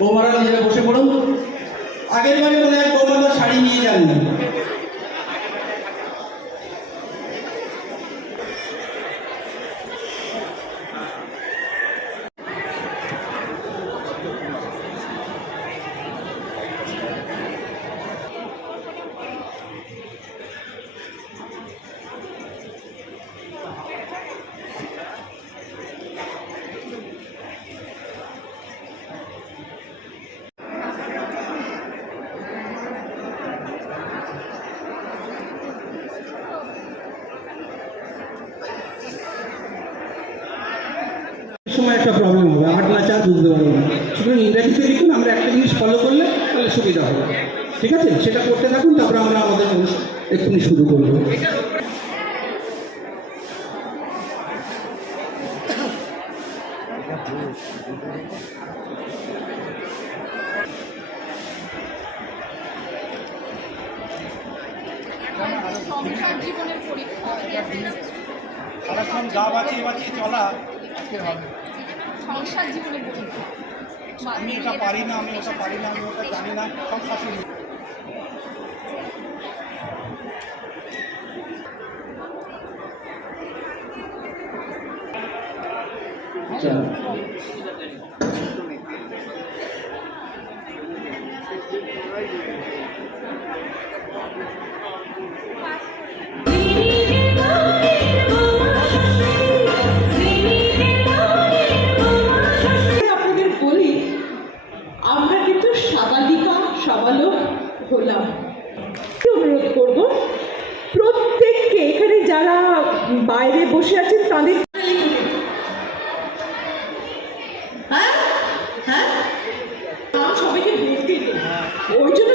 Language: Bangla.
বৌমারা নিজেরা বসে পড়ুন। আগের বারে মনে হয় বৌমারা শাড়ি নিয়ে সময় একটা প্রবলেম হবে আট না চার বুঝতে পারব না। সুতরাং ইংরাজিতে লিখুন আমরা একটা জিনিস ফলো করলে তাহলে সুবিধা হবে। ঠিক আছে? সেটা করতে থাকুন তারপরে আমরা আমাদের এক্ষুনি শুরু করব। সংসার জীবনের পরীক্ষা সারাক্ষণ গা বাঁচিয়ে বাঁচিয়ে চলা আজকের হবে। সংসার জীবনের পরীক্ষা আমি এটা পারি না আমি ওটা পারি না আমি ওটা জানি না সব শাশুড়ি। চলো আপনাদের হলাম অনুরোধ করব? প্রত্যেককে এখানে যারা বাইরে বসে আছেন তাদের হ্যাঁ? হ্যাঁ? ওই জন্য